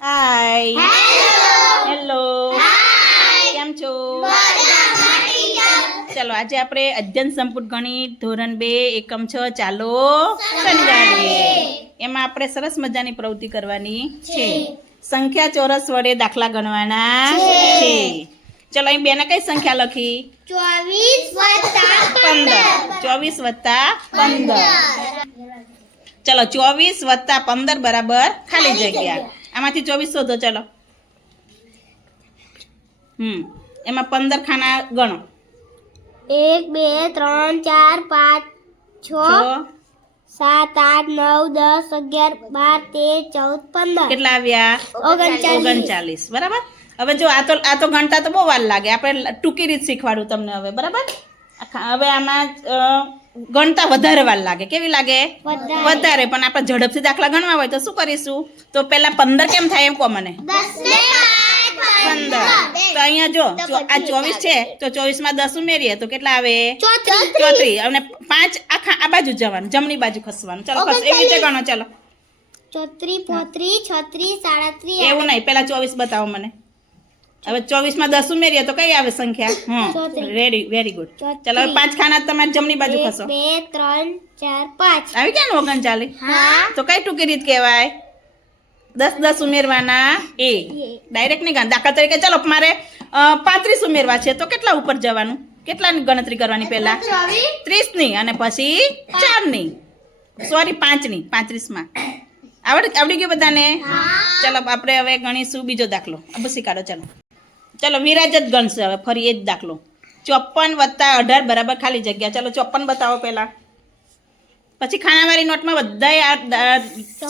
Hi hello કેમ છો? ચલો આજે આપણે અધ્યયન સંપુટ ગણિત ધોરણ બે એકમ છ ચાલો એમાં આપણે સરસ મજાની પ્રવૃત્તિ કરવાની છે. સંખ્યા ચોરસ વડે દાખલા ગણવાના છે. ચલો અહીં બેને કઈ સંખ્યા લખી? ચોવીસ વત્તા પંદર. ચોવીસ વત્તા પંદર. ચલો ચોવીસ વત્તા પંદર બરાબર ખાલી જગ્યા. આમાંથી ચોવીસ શોધો ચલો. હમ એમાં પંદર ખાના ગણો. એક બે ત્રણ ચાર પાંચ છ સાત આઠ નવ દસ અગિયાર બાર તેર ચૌદ પંદર. કેટલા આવ્યા? ઓગણચાલીસ. બરાબર? હવે જો આ તો આ તો ગણતા તો બહુ વાર લાગે. આપણે ટૂંકી રીત શીખવાડું તમને હવે. બરાબર? હવે આમાં ગણતા વધારે વાર લાગે. કેવી લાગે? વધારે. પણ આપણે ઝડપથી દાખલા ગણવા હોય તો શું કરીશું? તો પેલા પંદર કેમ થાય એમ કહો મને. પંદર. તો અહીંયા જો આ ચોવીસ છે તો ચોવીસમાં દસ ઉમેરીએ તો કેટલા આવે? ચોત્રીસ. ચોત્રીસ. અને પાંચ આખા આ બાજુ જવાનું જમણી બાજુ ખસવાનું. ચલો ખસ. એવી રીતે ગણો ચલો. ચોત્રીસ પોત્રીસ છત્રીસ સાડત્રીસ એવું નહીં. પેલા ચોવીસ બતાવો મને. હવે ચોવીસમાં દસ ઉમેરીએ તો કઈ આવે સંખ્યા? હા રેડી વેરી ગુડ ચાલો ચલો હવે પાંચ ખાના તમારી જમણી બાજુ ખસો. બે ત્રણ ચાર પાંચ. આવી ગયા ને ઓગણચાલીસ હા. તો કઈ ટૂંકી રીત કહેવાય? દસ દસ ઉમેરવાના. એ. ડાયરેક્ટ નહીં ગણ દાખલા તરીકે ચલો મારે પાંત્રીસ ઉમેરવા છે. તો કેટલા ઉપર જવાનું? કેટલાની ગણતરી કરવાની પહેલા? ત્રીસ ત્રીસની અને પછી ચારની. સોરી પાંચની. પાંત્રીસમાં. આવડ આવડી ગયું બધાને? ચલો આપણે હવે ગણીશું બીજો દાખલો. અબસી કાઢો ચલો. ચલો વિરાજ જ ગણશે હવે ફરી એ જ દાખલો. ચોપન વત્તા અઢાર બરાબર ખાલી જગ્યા. ચલો ચોપન બતાવો પહેલાં. પછી ખાનાવાળી નોટમાં બધાય આ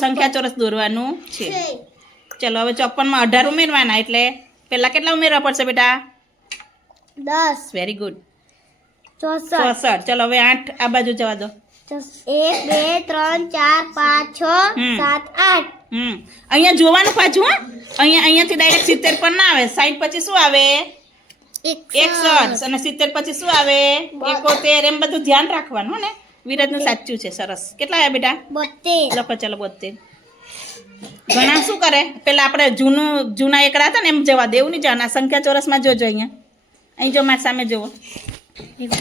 સંખ્યા ચોરસ દોરવાનું છે. ચલો હવે ચોપનમાં અઢાર ઉમેરવાના એટલે પહેલાં કેટલા ઉમેરવા પડશે બેટા? દસ. વેરી ગુડ ચોસઠ. ચોસઠ. ચલો હવે આઠ આ બાજુ જવા દો. એક બે ત્રણ ચાર પાંચ છ સાત આઠ. હમ. અહીંયા જોવાનું પાછું હા. અહીંયા અહીંયાથી ડાયરેક્ટ સિત્તેર પર ના આવે. સાઈઠ પછી શું આવે? એકસઠ. અને સિત્તેર પછી શું આવે? એકોતેર. એમ બધું ધ્યાન રાખવાનું ને. વિરાજનું સાચું છે સરસ. કેટલા આવ્યા બેટા? બોતેર લખો ચલો બોતેર ઘણા શું કરે? પેલા આપણે જૂનું જૂના એકડા હતા ને એમ જવા દેવું નહીં જવાના. સંખ્યા ચોરસમાં જોજો અહીંયા. અહીં જો મારી સામે જુઓ.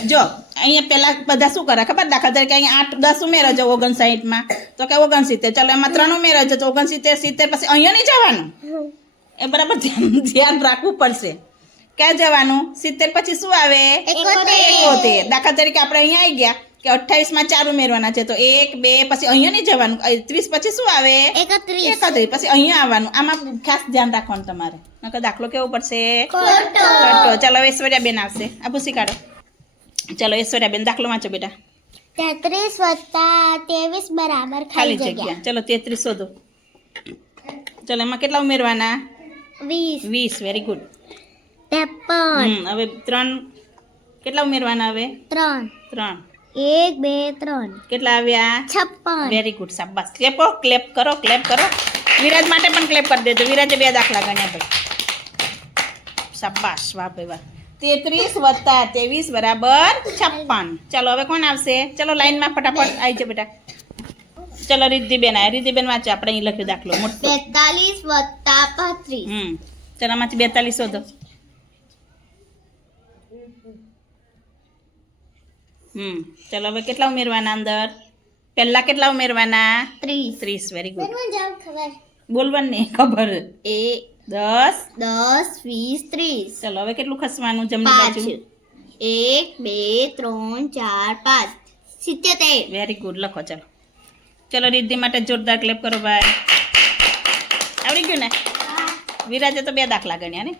જો અહીંયા પેલા બધા શું કરે? ખબર? દાખલા તરીકે અહીંયા આઠ દસ ઉમેરો છો ઓગણસાઠમાં. તો કે ઓગણસિત્તેર. ચલો એમાં ત્રણ ઉમેરો છો તો ઓગણસિત્તેર સિત્તેર પછી અહીંયા નહીં જવાનું? એ બરાબર ધ્યાન ધ્યાન રાખવું પડશે. ક્યાં જવાનું? સિત્તેર પછી શું આવે? એકોતેર. દાખલા તરીકે આપણે અહીંયા આવી ગયા કે અઠ્ઠાવીસમાં ચાર ઉમેરવાના છે તો એક બે પછી અહીંયા નહીં જવાનું. ત્રીસ પછી શું આવે? એકત્રીસ. એકત્રીસ. પછી અહીંયા આવવાનું. આમાં ખાસ ધ્યાન રાખવાનું તમારે. નકર દાખલો કેવો પડશે? ચાલો ઐશ્વર્યા બેન આવશે. આ ભૂસી કાઢો. ચાલો ઐશ્વર્યાબેન દાખલો વાંચો બેટા. તેત્રીસ વત્તા ત્રેવીસ બરાબર ખાલી જગ્યા. ચલો તેત્રીસ શોધો. ચલો એમાં કેટલા ઉમેરવાના? વીસ. વીસ વેરી ગુડ ત્રેપન. હવે ત્રણ કેટલા ઉમેરવાના હવે? ત્રણ. ત્રણ. એક બે ત્રણ. કેટલા આવ્યા? છપ્પન. વેરી ગુડ શાબાશ. ક્લેપો ક્લેપ કરો ક્લેપ કરો. વિરાજ માટે પણ ક્લેપ કરી દેજો. વિરાજે બે દાખલા ગણ્યા ભાઈ. શાબાશ વાહ ભાઈ વાહ. તેત્રીસ વત્તા ત્રેવીસ બરાબર છપ્પન. ચલો હવે કોણ આવશે? ચલો લાઈનમાં ફટાફટ આવી જાઓ બેટા. ચલો રિદ્ધિબેન આવ્યા રિદ્ધિબેન વાંચો આપણે અહીં લખ્યું દાખલો. મોટો. બેતાલીસ વત્તા પાંત્રીસ. હમ ચલો આમાંથી બેતાલીસ શોધો. હમ ચલો હવે કેટલા ઉમેરવાના અંદર? પહેલા કેટલા ઉમેરવાના? ત્રીસ. ત્રીસ વેરી ગુડ બોલવાનું ખબર. એ દસ. દસ વીસ ત્રીસ. ચલો હવે કેટલું ખસવાનું જમણી બાજુ? એક બે ત્રણ ચાર પાંચ. સિત્તેર વેરી ગુડ લખો ચલો. ચલો રિદ્ધિ માટે જોરદાર ક્લેપ કરો ભાઈ. આવડી ગયું ને? વિરાજે તો બે દાખલા ગણ્યા ને?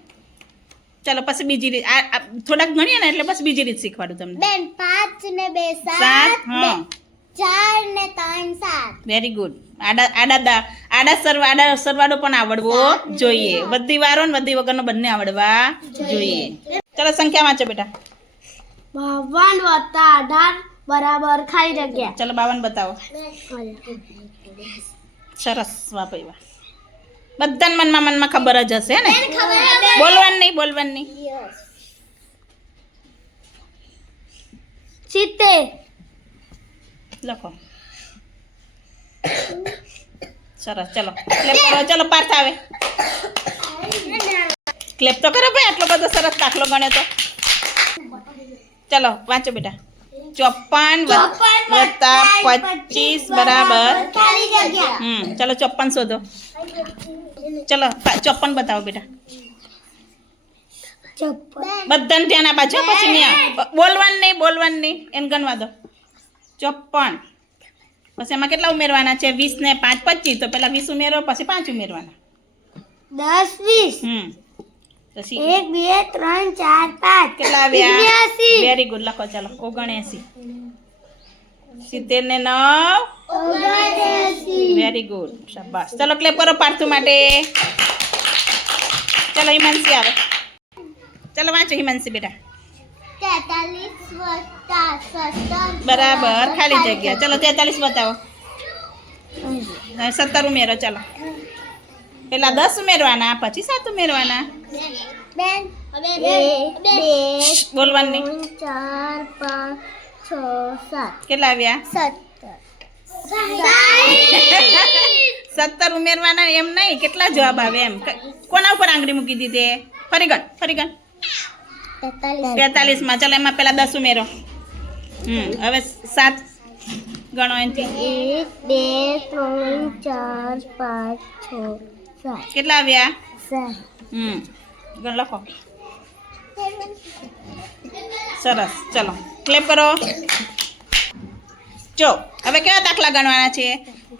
ચલો પછી બીજી રીત થોડાક ગણીએ ને એટલે પછી બીજી રીત શીખવાડું તમને. બેન પાંચ ને બે સાત. હા. ચાર ને ત્રણ સાત. વેરી ગુડ આડા આડા આડા સરવા આડા સરવાળો પણ આવડવો જોઈએ. બધી વારો ને બધી વગરનો બંને આવડવા જોઈએ. ચલો સંખ્યા વાંચો બેટા. બાવન વત્તા અઢાર બરાબર ખાલી જગ્યા. ચલો બાવન બતાવો. સરસ વાહ ભાઈ વાહ બધાને મનમાં મનમાં ખબર જ હશે ને? બોલવાનું નહીં બોલવાનું નહીં. સિત્તેર. લખો. સરસ ચલો. ક્લેપ કરો. ચલો પાર્થ આવે. ક્લેપ તો કરો ભાઈ આટલો બધો સરસ દાખલો ગણે તો. ચલો વાંચો બેટા. ચોપન વત્તા પચીસ બરાબર. હમ ચલો ચોપન શોધો. ચલો ચોપન બતાવો બેટા. બધાને ધ્યાન આપા છો પછી. બોલવાનું નહીં બોલવાનું નહીં. એને ગણવા દો. ચોપન. પછી એમાં કેટલા ઉમેરવાના છે? વીસ ને પાંચ પચીસ. તો પેલા વીસ ઉમેરો પછી પાંચ ઉમેરવાના. દસ વીસ. હમ. પછી એક બે ત્રણ ચાર પાંચ. કેટલા આવ્યા? વેરી ગુડ લખો ચાલો. ઓગણએસી. સિત્તેર ને નવ વેરી ગુડ શાબાશ. ચલો ક્લેપ કરો પાર્થુ માટે. ચલો હિમાંશી આવે. ચલો વાંચો હિમાંશી બેટા. બરાબર ખાલી જગ્યા. ચલો તેતાલીસ બતાવો. સત્તર ઉમેરો ચલો. પેલા દસ ઉમેરવાના પછી સાત ઉમેરવાના. બોલવાનું ચાર પાંચ છ સાત. કેટલા આવ્યા? સત્તર. સત્તર ઉમેરવાના એમ નહીં કેટલા જવાબ આવે એમ. કોના ઉપર આંગળી મૂકી દીધી ફરી ગણ ફરી ગણ. તેતાલીસમાં ચાલો એમાં પેલા દસ ઉમેરો. હમ હવે સાત ગણો એનથી. એક બે ત્રણ ચાર પાંચ છ સાત. કેટલા આવ્યા? સાત. હમ ગણ લખો. સરસ. ચલો ક્લેપ કરો. જો હવે કેવા દાખલા ગણવાના છે?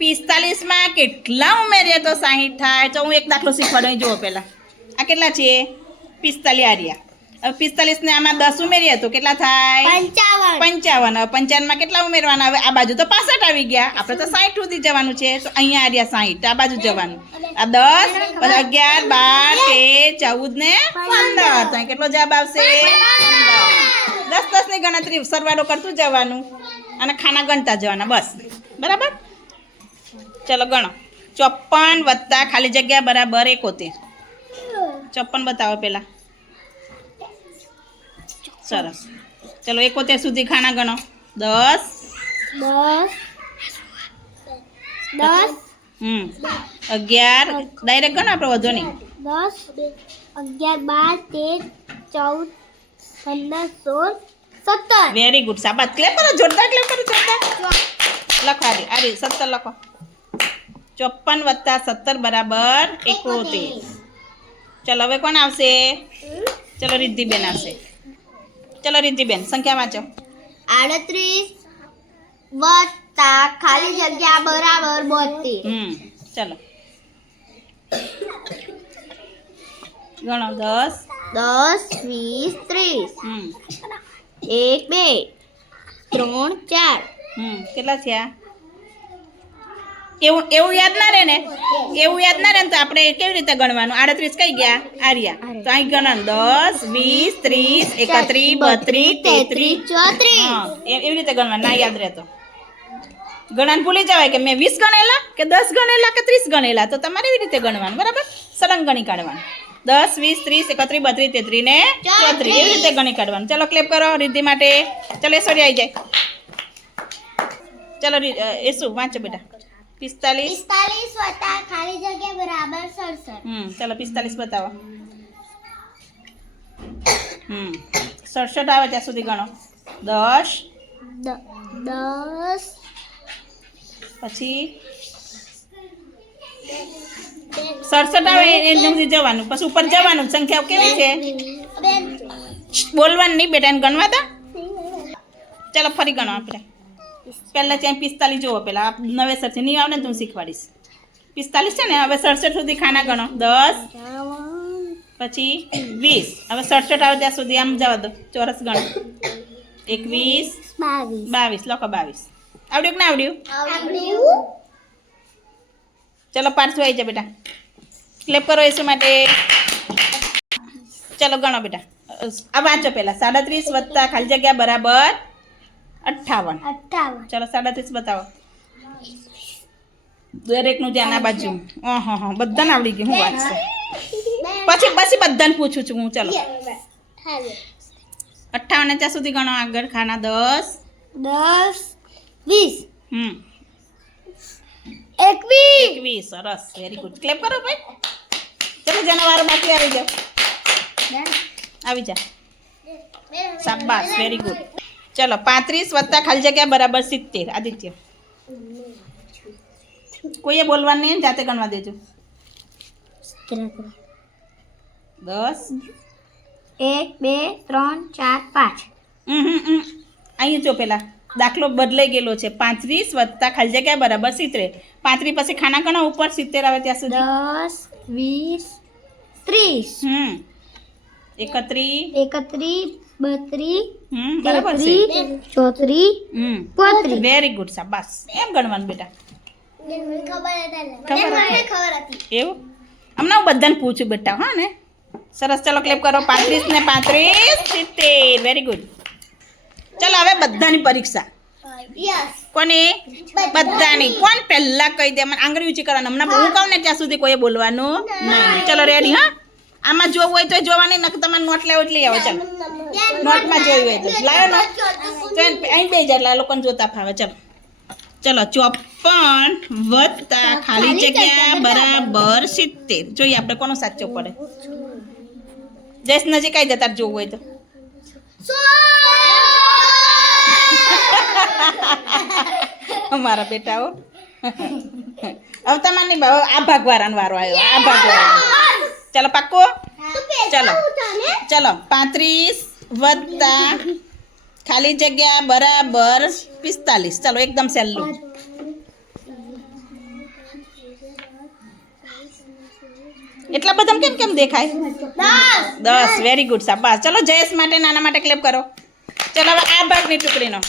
પિસ્તાલીસમાં કેટલા ઉમેરીએ તો સાહીઠ થાય? તો હું એક દાખલો શીખવાડું જુઓ પહેલાં. આ કેટલા છે? પિસ્તાલીસ આર્યા હવે પિસ્તાલીસને આમાં દસ ઉમેરીએ તો કેટલા થાય? પંચાવન. પંચાવન. પંચાવનમાં કેટલા ઉમેરવાના? હવે આ બાજુ તો પાસઠ આવી ગયા. આપણે તો સાહીઠ સુધી જવાનું છે. તો અહીંયા આવ્યા સાહીઠ. આ બાજુ જવાનું. આ દસ પછી અગિયાર બાર તેર ચૌદ ને પંદર. તો કેટલો જવાબ આવશે? દસ દસની ગણતરી સરવાળો કરતું જવાનું. અને ખાના ગણતા જવાના. બસ. બરાબર? ચલો ગણો. ચોપન વત્તા ખાલી જગ્યા બરાબર એકોતેર. ચોપન બતાવો પેલા સરસ. ચલો એકોતેર સુધી ખાના ગણો. દસ. દસ. દસ. હમ. અગિયાર. ડાયરેક્ટ ગણો આપણે વધો નહીં. દસ. અગિયાર બાર તેર ચૌદ પંદર સોળ સત્તર. વેરી ગુડ સાબા ક્લેપ કરો જોરદાર ક્લેપ કરો જોરદાર. લખો આરી આરી સત્તર લખો. ચોપન વત્તા સત્તર બરાબર એકોતેર. ચલો હવે કોણ આવશે? ચલો રિદ્ધિબેન આવશે. ચલો રિદ્ધિબેન સંખ્યા વાંચો. આડત્રીસ વત્તા ખાલી જગ્યા બરાબર બોતેર હમ ચલો. ગણો દસ. દસ વીસ ત્રીસ. હમ. એક બે ત્રણ ચાર. હમ કેટલા થયા? એવું એવું યાદ ના રહે ને? એવું યાદ ના રહે ને તો આપણે કેવી રીતે ગણવાનું? આડત્રીસ કઈ ગયા? આર્યા. તો અહીં ગણન દસ વીસ ત્રીસ એકત્રીસ બત્રીસ તેત્રીસ ચોત્રીસ એવી રીતે ગણવાનું. ના યાદ રહેતો. ગણન ભૂલી જવાય કે મેં વીસ ગણેલા કે દસ ગણેલા કે ત્રીસ ગણેલા? તો તમારે એવી રીતે ગણવાનું બરાબર? સળંગ ગણી કાઢવાનું. દસ વીસ ત્રીસ એકત્રીસ બત્રીસ તેત્રીસ ને ચોત્રીસ. એવી રીતે ગણી કાઢવાનું. ચલો ક્લેપ કરો રિદ્ધિ માટે. ચલો એસોડી આવી જાય. ચલો એ શું? વાંચો બેટા. પિસ્તાલીસ? પિસ્તાલીસ વત્તા ખાલી જગ્યા બરાબર સડસઠ. હમ ચાલો પિસ્તાલીસ બતાવો. હમ સડસઠ આવે ત્યાં સુધી ગણો. દસ. દસ. પછી? સડસઠ આવે એ- એ સુધી જવાનું. પછી ઉપર જવાનું. સંખ્યા કેવી છે? બોલવાનું નહીં બેટા ગણવા તો ચાલો ફરી ગણો આપણે. પહેલાં ત્યાં પિસ્તાલીસ જુઓ પહેલાં. નવેસર નવેસરથી નહીં આવે ને તું શીખવાડીશ. પિસ્તાલીસ છે ને? હવે સડસઠ સુધી ખાના ગણો. દસ પછી વીસ. હવે સડસઠ આવે ત્યાં સુધી આમ જવા દો. ચોરસ ગણો. એકવીસ બાવીસ. બાવીસ. લખો બાવીસ. આવડ્યું કે ના આવડ્યું? આવડ્યું. ચલો પાછું આવી જા બેટા. ક્લેપ કરો એસુ માટે. ચલો ગણો બેટા. આ વાંચો પહેલાં. સાડત્રીસ વત્તા ખાલી જગ્યા બરાબર અઠ્ઠાવન. ચલો સાડત્રીસ બતાવો. દરેકનું ધ્યાન આ બાજુ. હા હા બધાને આવડી ગયું. હું વાંચશે પછી પછી બધાને પૂછું છું હું. ચલો. અઠ્ઠાવન ચાર સુધી ગણો આગળ. ખાના દસ. દસ વીસ. હમ. એકવીસ. એકવીસ. સરસ. વેરી ગુડ ક્લેપ કરો ભાઈ. ચલો જેનો વારો બાકી આવી જાઓ. આવી જા. શાબાશ. વેરી ગુડ ચલો પાંત્રીસ વત્તા ખાલી જગ્યા બરાબર સિત્તેર. આદિત્ય. કોઈએ બોલવાનું નહીં જાતે ગણવા દેજો. દસ. એક બે ત્રણ ચાર પાંચ. અહીં જો પેલા દાખલો બદલાઈ ગયેલો છે. પાંત્રીસ વત્તા ખાલી જગ્યા બરાબર સિત્તેર. પાંત્રીસ પછી ખાના ગણા ઉપર સિત્તેર આવે ત્યાં સુધી? દસ વીસ ત્રીસ. હમ. એકત્રીસ. એકત્રીસ બરાબર છે. વેરી ગુડ બસ એમ ગણવાનું બેટા. ખબર હતી એવું? હમણાં હું બધાને પૂછું બેટા હા ને? સરસ ચલો ક્લેપ કરો. પાંત્રીસ ને પાંત્રીસ સિત્તેર. વેરી ગુડ ચલો હવે બધાની પરીક્ષા. કોની? બધાની. કોણ પહેલા કહી દે? મને આંગળી ઊંચી કરવાનું. હમણાં હું કહું ને ત્યાં સુધી કોઈ બોલવાનું નહીં. ચલો રેડી હા? આમાં જોવું હોય તો જોવાની નક તમારે નોટ લેવો લઈ આવો. ચાલો. નોટમાં જોયું હોય તો. લાવો નોટ. તો અહીં બે હજાર એટલે લોકોને જોતા ફાવે. ચલો. ચલો ચોપન વત્તા ખાલી જગ્યા બરાબર. સિત્તેર. જોઈએ આપણે કોનો સાચો પડે. જયેશ નજીક આવી જતા જોવું હોય તો. અમારા બેટાઓ હવે તમારે નહીં ભાવ આ ભાગવાળાનો વારો આવ્યો. આ ભાગવાળાનો. ચલો પાક્કો ચાલો ચાલો પાંત્રીસ વત્તા ખાલી જગ્યા બરાબર પિસ્તાલીસ ચાલો એકદમ સહેલું એટલા બધા કેમ કેમ દેખાય દસ વેરી ગુડ શાબાશ ચલો જયેશ માટે નાના માટે ક્લેપ કરો ચલો હવે આ ભાગની ટુકડીનો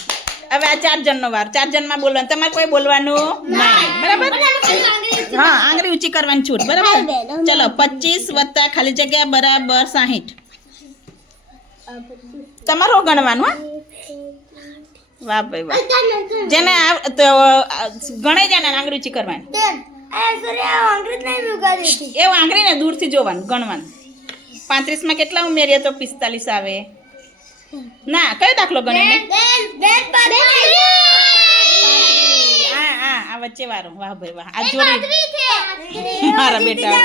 હવે આ ચાર જણનો વાર ચાર જણમાં બોલવાનું તમારે કોઈ બોલવાનું નહીં બરાબર હા આંગળી ઊંચી કરવાની છૂટ બરાબર? ચલો પચીસ વત્તા ખાલી જગ્યા બરાબર સાહીઠ. તમારું ગણવાનું હા? વાહ ભાઈ વાહ. જેને તો, જાય ને આંગળી ઊંચી કરવાની. એવું આંગળીને દૂરથી જોવાનું ગણવાનું. પાંત્રીસમાં કેટલા ઉમેરીએ તો પિસ્તાલીસ આવે? ના કયો દાખલો આ વચ્ચે વારો. વાહ ભાઈ વાહ. આ જોડી મારા બેટા.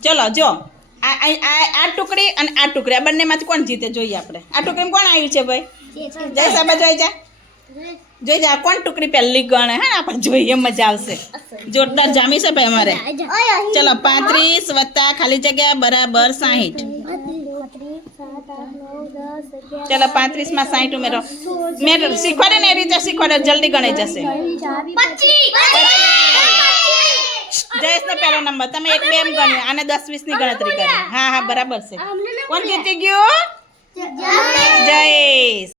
ચલો જો. આ આ- ટુકડી અને આ ટુકડી. આ બંનેમાંથી કોણ જીતે જોઈએ આપણે? આ ટુકડીમાં કોણ આવ્યું છે ભાઈ? જય સાબા જોઈ જા. જોઈ જા કોણ ટુકડી પહેલી ગણે? હે ને આપણે જોઈએ મજા આવશે. જોરદાર જામી છે ભાઈ અમારે. ચલો પાંત્રીસ વત્તા ખાલી જગ્યા બરાબર સાહીઠ. ચલો પાંત્રીસમાં સાહીઠ ઉમેરો. મેં શીખવાડે ને એ રીતે શીખવાડે જલ્દી ગણાઈ જશે. જયેશ ને પહેલો નંબર. તમે એક બે એમ ગણ્યો આને દસ વીસની ગણતરી કરી. હા હા બરાબર છે. કોણ જીતી ગયું? જયેશ.